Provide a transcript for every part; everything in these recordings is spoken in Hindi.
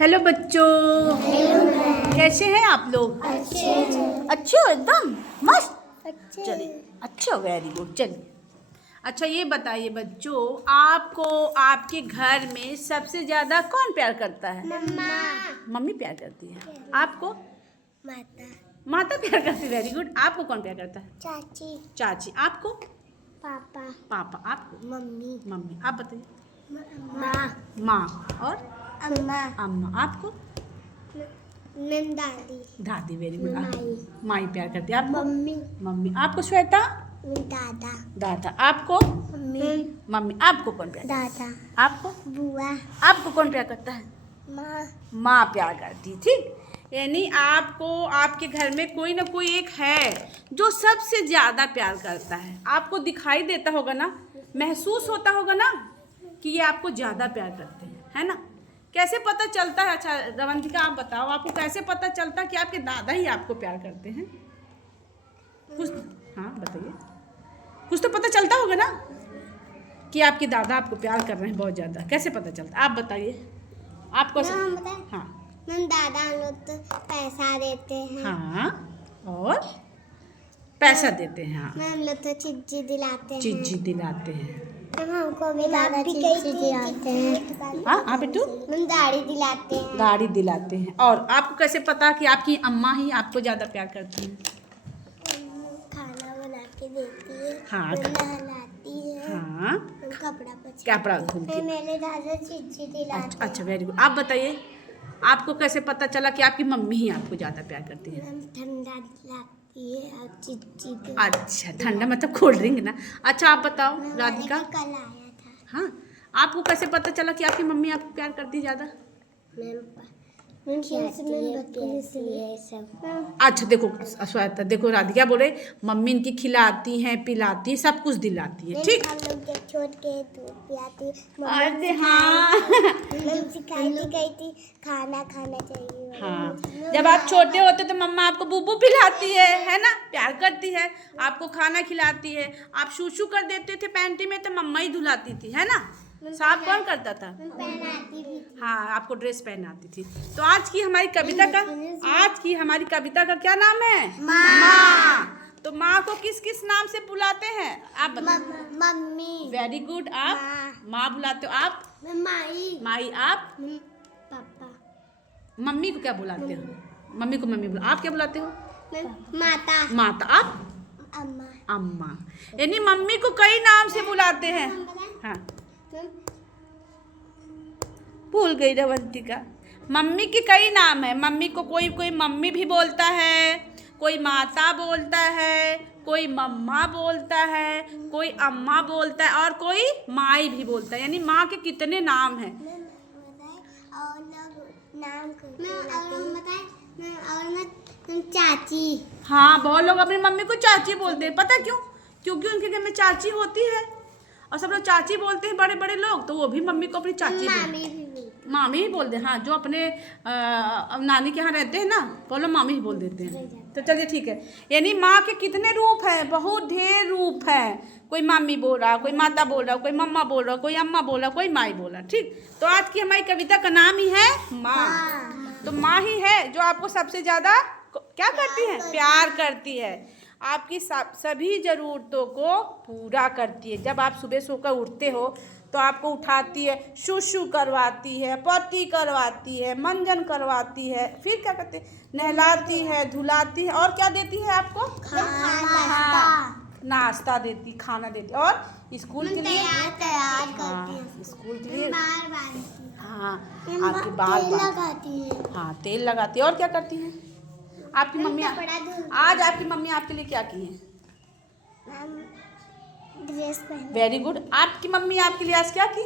हेलो बच्चों, हेलो कैसे हैं आप लोग? अच्छे हो एकदम मस्त। चलिए अच्छा, वेरी गुड। चलिए अच्छा, ये बताइए बच्चों, आपको आपके घर में सबसे ज़्यादा कौन प्यार करता है? मम्मा। मम्मी प्यार करती है। आपको? माता। माता प्यार करती है। Very good. आपको कौन प्यार करता है? चाची। चाची। आपको? पापा। पापा। आपको? मम्मी। मम्मी। आप बताइए। माँ। माँ। और अम्मा। अम्मा। आपको? दादी। दादी। Very good. माई। माई प्यार करती है। आपको? मम्मी। मम्मी। आपको श्वेता? दादा। दादा। आपको? मम्मी। मम्मी। आपको कौन प्यार करता दादा। है? आपको? बुआ। आपको कौन प्यार करता है? माँ। माँ प्यार करती है। ठीक, यानी आपको आपके घर में कोई ना कोई एक है जो सबसे ज़्यादा प्यार करता है। आपको दिखाई देता होगा ना, महसूस होता होगा ना कि ये आपको ज़्यादा प्यार करते हैं, है ना? कैसे पता चलता है? अच्छा रवंतिका, आप बताओ, आपको कैसे पता चलता है कि आपके दादा ही आपको प्यार करते हैं? कुछ, हाँ बताइए। कुछ तो पता चलता होगा ना कि आपके दादा आपको प्यार कर रहे हैं बहुत ज़्यादा। कैसे पता चलता है आप बताइए। आपको हाँ दादा हम लोग तो पैसा देते हैं। हाँ, और पैसा देते हैं। हाँ, हम लोग तो चिज्जी दिलाते हैं। चिज्जी दिलाते हैं। हमको भी दादा चिज्जी दिलाते हैं। हाँ बेटू, हम दाढ़ी दिलाते हैं। दाढ़ी दिलाते हैं। और आपको कैसे पता कि आपकी अम्मा ही आपको ज़्यादा प्यार करती हैं? खाना बना के देती है। हाँ, नहलाती है। हाँ, कपड़ा धुलती है। मेरे दादा चिज्जी दिलाते हैं। अच्छा वेरी गुड। आप बताइए, आपको कैसे पता चला कि आपकी मम्मी ही आपको ज़्यादा प्यार करती है? ठंडा दिलाती है और चिज्जी। अच्छा, ठंडा मतलब कोल्ड ड्रिंक ना। अच्छा आप बताओ राधिका। कल आया था। हाँ, आपको कैसे पता चला कि आपकी मम्मी आपको प्यार करती है ज़्यादा? अच्छा देखो श्वेता, देखो राधिका बोले मम्मी इनकी खिलाती हैं, पिलाती हैं, सब कुछ दिलाती है। ठीक, हम लोग जब छोड़ के दूध पियाती। अरे हाँ सिखाई गई थी खाना खाना चाहिए। हाँ, जब आप छोटे होते तो मम्मा आपको बूबू पिलाती है ना, प्यार करती है, आपको खाना खिलाती है। आप शूशू कर देते थे पैंटी में तो मम्मा ही धुलाती थी, है ना? साफ कौन करता था? पहनाती भी थी। हाँ, आपको ड्रेस पहनाती थी। तो आज की हमारी कविता का क्या नाम है? माँ। तो माँ को किस किस नाम से बुलाते हैं आप बताओ? मम्मी। Very good. आप माँ बुलाते हो। आप? माई। माई। आप? पापा। मम्मी को क्या बुलाते हो? मम्मी को मम्मी बुला। आप क्या बुलाते हो? माता। माता। आप? अम्मा। अम्मा। यानी मम्मी को कई नाम से बुलाते हैं। हाँ, भूल गई रवंतिका। मम्मी के कई नाम है। मम्मी को कोई कोई मम्मी भी बोलता है, कोई माता बोलता है, कोई मम्मा बोलता है, कोई अम्मा बोलता है और कोई माई भी बोलता है। यानी माँ के कितने नाम हैं? चाची। हाँ, बहुत लोग अपनी मम्मी को चाची बोलते हैं। पता क्यों? क्योंकि उनके घर में चाची होती है और सब लोग चाची बोलते हैं। बड़े बड़े लोग तो वो भी मम्मी को अपनी चाची मामी ही बोलते हैं। हाँ, जो अपने नानी के यहाँ रहते हैं ना, वो लोग मामी ही बोल देते हैं। तो चलिए ठीक है। यानी माँ के कितने रूप हैं? बहुत ढेर रूप हैं। कोई मामी बोल रहा, कोई माता बोल रहा, कोई मम्मा बोल रहा, कोई अम्मा बोल रहा, कोई माई बोल रहा। ठीक, तो आज की हमारी कविता का नाम ही है माँ। तो माँ ही है जो आपको सबसे ज़्यादा क्या करती है? प्यार करती है। आपकी सभी ज़रूरतों को पूरा करती है। जब आप सुबह सोकर उठते हो तो आपको उठाती है, शूशू करवाती है, पॉटी करवाती है, मंजन करवाती है, फिर क्या करती है? नहलाती है, धुलाती है, और क्या देती है आपको? नाश्ता देती, खाना देती, और स्कूल के लिए तैयार करती है। स्कूल के लिए हाँ, आपके तेल लगाती है। हाँ, तेल लगाती है। और क्या करती है आपकी मम्मी? आज आपकी मम्मी आपके लिए क्या की है? ड्रेस पहन। Very good. आपकी मम्मी आपके लिए आज क्या की?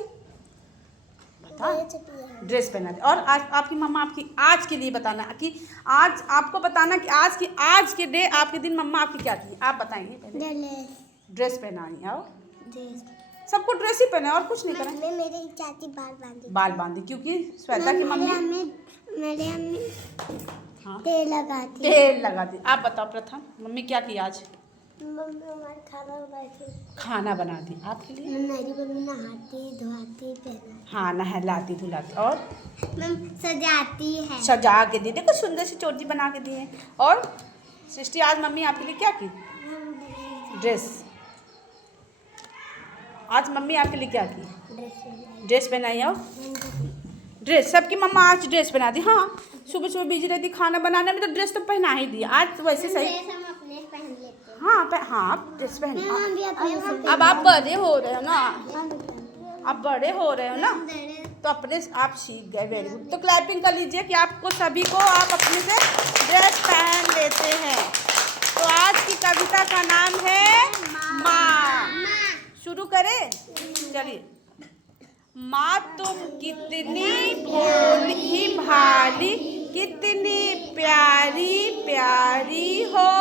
ड्रेस पहना दी। और आज आपकी मम्मा आपकी आज के लिए बताना कि आज आपको बताना कि आज के डे आपके दिन मम्मा आपकी क्या की? आप बताएंगे पहले। ड्रेस पहनानी है। और सबको ड्रेस ही पहने और कुछ नहीं करें। मेरी चाची बाल बांधी क्योंकि श्वेता की मम्मी मेरे हाँ तेल लगाती। आप बताओ प्रथम, मम्मी क्या की आज? मम्मी हमारे खाना बनाई थी। खाना बना दी आपके लिए? मेरी मम्मी नहाती धोती पहना। हाँ, नहलाती धुलाती। और मम सजाती है। सजा के दी, देखो सुंदर सी चोटी बना के दी है। और सृष्टि आज मम्मी आपके लिए क्या की? ड्रेस। आज मम्मी आपके लिए क्या की? ड्रेस पहनाई। और ड्रेस सबकी मम्मा आज ड्रेस बना दी। हाँ, सुबह सुबह बिजी रहती खाना बनाने में, तो ड्रेस तो पहना ही दी आज। तो वैसे सही। हम अपने पहन लेते हैं। हाँ हाँ, आप ड्रेस पहन। हम भी अपने अब आप बड़े हो रहे हो ना, अब बड़े हो रहे हो ना, तो अपने आप सीख गए। Very good. तो क्लैपिंग कर लीजिए कि आपको सभी को आप अपने से ड्रेस पहन लेते हैं। तो आज की कविता का नाम है माँ। शुरू करें? चलिए। माँ तुम कितनी भोली भाली, कितनी प्यारी प्यारी हो,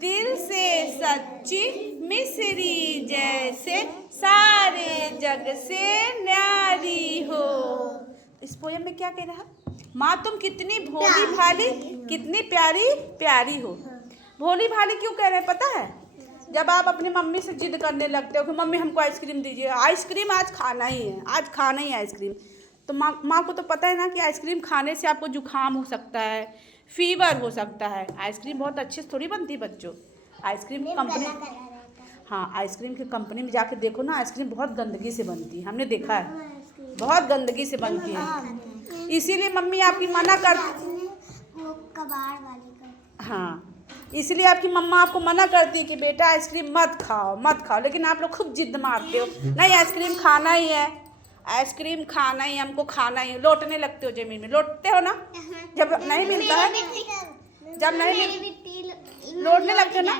दिल से सच्ची मिश्री जैसे सारे जग से न्यारी हो। इस पोयम में क्या कह रहा है? माँ तुम कितनी भोली भाली, कितनी प्यारी प्यारी हो। भोली भाली क्यों कह रहे हैं पता है? जब आप अपनी मम्मी से जिद करने लगते हो कि मम्मी हमको आइसक्रीम दीजिए, आइसक्रीम आज खाना ही है, आज खाना ही है आइसक्रीम, तो माँ को तो पता है ना कि आइसक्रीम खाने से आपको जुकाम हो सकता है, फीवर हो सकता है। आइसक्रीम बहुत अच्छी थोड़ी बनती है बच्चों। आइसक्रीम की कंपनी, हाँ, आइसक्रीम की कंपनी में जाके देखो ना, आइसक्रीम बहुत गंदगी से बनती है। हमने देखा है, बहुत गंदगी से बनती है। इसीलिए मम्मी आपकी मना कर, कबाड़ वाली। हाँ, इसलिए आपकी मम्मा आपको मना करती है कि बेटा आइसक्रीम मत खाओ मत खाओ, लेकिन आप लोग खूब जिद मारते हो, नहीं आइसक्रीम खाना ही है, आइसक्रीम खाना ही, हमको खाना ही है। लौटने लगते हो जमीन में, लौटते हो ना जब नहीं मिलता है, जब नहीं लौटने लगते हो ना,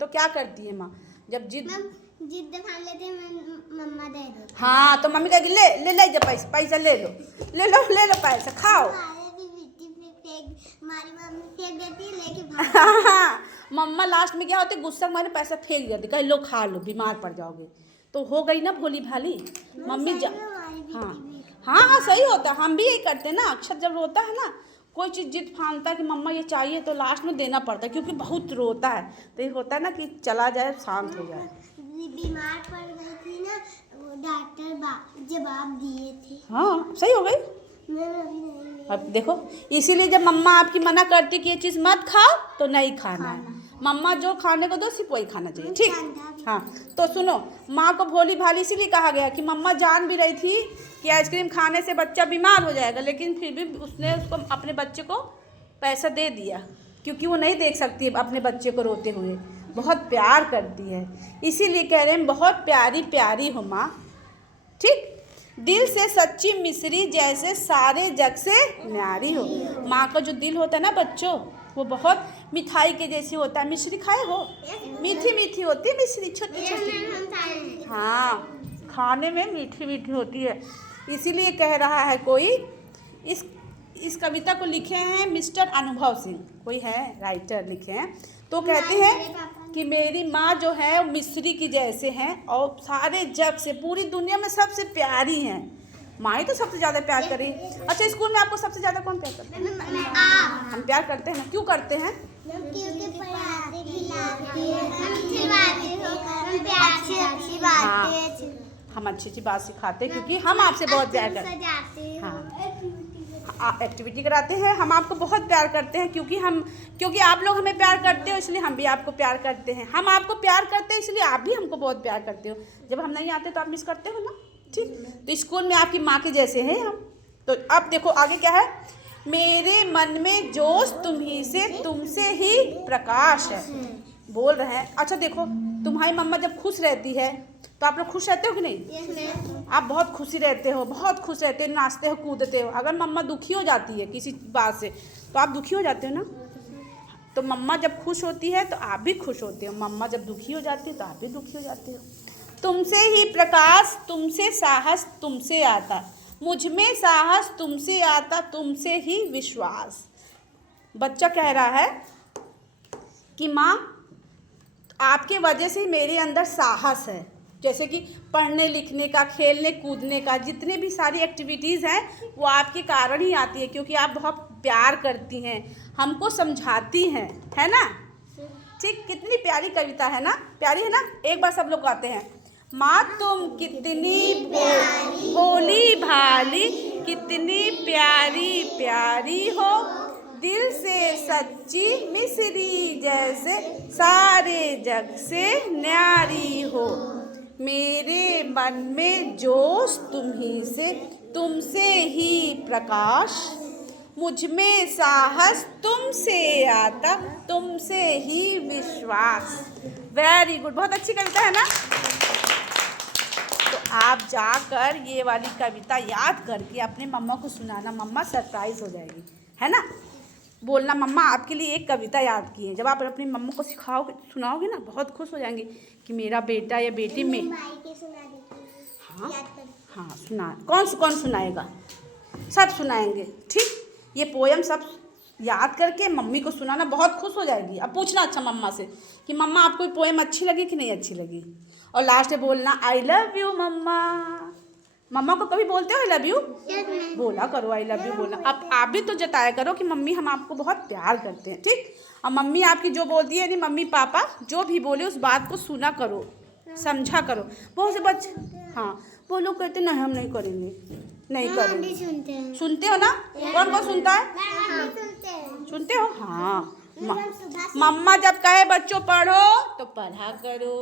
तो क्या करती है माँ? जब जिद ठान लेते हैं, मम्मा दे दो। हाँ, तो मम्मी कहेगी ले ले ले जा पैसा, पैसा ले लो ले लो ले लो पैसा, खाओ। हमारी मम्मी फेंक देती है, लेके भाग। मम्मा लास्ट में क्या होती, गुस्सा मारे पैसा फेंक देती, कहीं लो खा लो, बीमार पड़ जाओगे। तो हो गई ना भोली भाली मम्मी। हाँ हाँ हाँ, सही होता है। हम भी यही करते हैं ना। अक्षर जब रोता है ना, कोई चीज़ जिद फानता है कि मम्मा ये चाहिए, तो लास्ट में देना पड़ता है, क्योंकि बहुत रोता है। तो ये होता है ना कि चला जाए, शांत हो जाए। बीमार पड़ गई थी ना, वो डॉक्टर जवाब दिए थे। हाँ, सही हो गई। अब देखो, इसीलिए जब मम्मा आपकी मना करती कि ये चीज़ मत खाओ, तो नहीं खाना है। मम्मा जो खाने को दो सिर्फ वही खाना चाहिए, ठीक। हाँ, तो सुनो, माँ को भोली भाली इसीलिए कहा गया कि मम्मा जान भी रही थी कि आइसक्रीम खाने से बच्चा बीमार हो जाएगा, लेकिन फिर भी उसने उसको अपने बच्चे को पैसा दे दिया, क्योंकि वो नहीं देख सकती अपने बच्चे को रोते हुए, बहुत प्यार करती है। इसीलिए कह रहे हैं बहुत प्यारी प्यारी हो माँ, ठीक। दिल से सच्ची मिश्री जैसे सारे जग से न्यारी हो। माँ का जो दिल होता है ना बच्चों, वो बहुत मिठाई के जैसे होता है। मिश्री खाए हो? मीठी मीठी होती है मिश्री, छोटी छोटी। हाँ, खाने में मीठी मीठी होती है। इसीलिए कह रहा है कोई, इस कविता को लिखे हैं मिस्टर अनुभव सिंह, कोई है राइटर, लिखे हैं। तो कहते हैं कि मेरी माँ जो है वो मिश्री की जैसे हैं, और सारे जग से, पूरी दुनिया में सबसे प्यारी हैं। माँ ही तो सबसे ज़्यादा प्यार करी। अच्छा, स्कूल में आपको सबसे ज़्यादा कौन प्यार करता है? हम प्यार करते हैं ना। क्यों करते हैं? हाँ, हम अच्छी अच्छी बात सिखाते हैं, क्योंकि हम आपसे बहुत प्यार करते हैं। हाँ, एक्टिविटी कराते हैं, हम आपको बहुत प्यार करते हैं, क्योंकि आप लोग हमें प्यार करते हो, इसलिए हम भी आपको प्यार करते हैं। हम आपको प्यार करते हैं, इसलिए आप भी हमको बहुत प्यार करते हो। जब हम नहीं आते तो आप मिस करते हो ना, ठीक। तो स्कूल में आपकी माँ के जैसे हैं हम। तो अब देखो आगे क्या है, मेरे मन में जोश तुम्ही से, तुमसे ही प्रकाश है, बोल रहे हैं। अच्छा देखो, तुम्हारी मम्मा जब खुश रहती है तो आप लोग खुश रहते हो कि नहीं? आप बहुत खुशी रहते हो, बहुत खुश रहते हो, नाचते हो कूदते हो। अगर मम्मा दुखी हो जाती है किसी बात से, तो आप दुखी हो जाते हो ना। तो मम्मा जब खुश होती है तो आप भी खुश होते हो, मम्मा जब दुखी हो जाती है तो आप भी दुखी हो जाते हो। तुमसे ही प्रकाश, तुमसे साहस, तुमसे आता, मुझ में साहस तुमसे आता, तुमसे ही विश्वास। बच्चा कह रहा है कि माँ, आपके वजह से मेरे अंदर साहस है, जैसे कि पढ़ने लिखने का, खेलने कूदने का, जितने भी सारी एक्टिविटीज़ हैं वो आपके कारण ही आती है, क्योंकि आप बहुत प्यार करती हैं, हमको समझाती हैं, है ना। ठीक, कितनी प्यारी कविता है ना, प्यारी है ना। एक बार सब लोग गाते हैं। माँ तुम कितनी भोली भाली, कितनी प्यारी प्यारी हो, दिल से सच्ची मिश्री जैसे सारे जग से न्यारी हो। मेरे मन में जोश तुमसे ही प्रकाश, मुझ में साहस तुमसे आता, तुमसे ही विश्वास। वेरी गुड, बहुत अच्छी कविता है ना। तो आप जाकर ये वाली कविता याद करके अपने मम्मा को सुनाना, मम्मा सरप्राइज हो जाएगी, है ना। बोलना मम्मा आपके लिए एक कविता याद की है। जब आप अपनी मम्मा को सिखाओगे, सुनाओगे ना, बहुत खुश हो जाएंगे कि मेरा बेटा या बेटी में। हाँ हाँ, सुना। कौन सुनाएगा? सब सुनाएंगे, ठीक। ये पोयम सब याद करके मम्मी को सुनाना, बहुत खुश हो जाएगी। अब पूछना अच्छा मम्मा से कि मम्मा आपको ये पोयम अच्छी लगी कि नहीं अच्छी लगी, और लास्ट में बोलना आई लव यू मम्मा। मम्मा को कभी बोलते हो आई लव यू? बोला करो आई लव यू बोलना। अब आप भी तो जताया करो कि मम्मी हम आपको बहुत प्यार करते हैं, ठीक। और मम्मी आपकी जो बोलती है, यानी मम्मी पापा जो भी बोले उस बात को सुना करो, समझा करो। बहुत से बच्चे, हाँ, वो लोग कहते नहीं हम नहीं करेंगे, नहीं करेंगे। सुनते हो ना? कौन कौन सुनता है? सुनते हो? हाँ। मम्मा जब कहे बच्चों पढ़ो तो पढ़ा करो,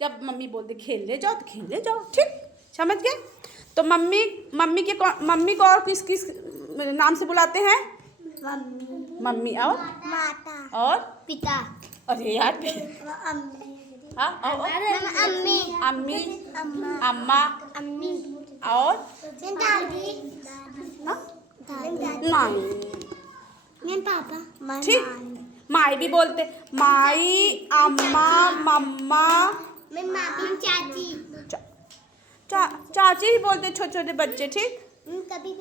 जब मम्मी बोलते खेलने जाओ तो खेलने जाओ, ठीक। समझ गए? तो मम्मी को और किस किस नाम से बुलाते हैं? मम्मी और माता और पिता। अरे यार, हाँ, अम्मी अम्मी, अम्मा और दादी। हाँ? नहीं पापा, ठीक। माई भी बोलते, माई, अम्मा, मम्मा, चाची। चाची ही बोलते छोटे छोटे बच्चे, ठीक। कभी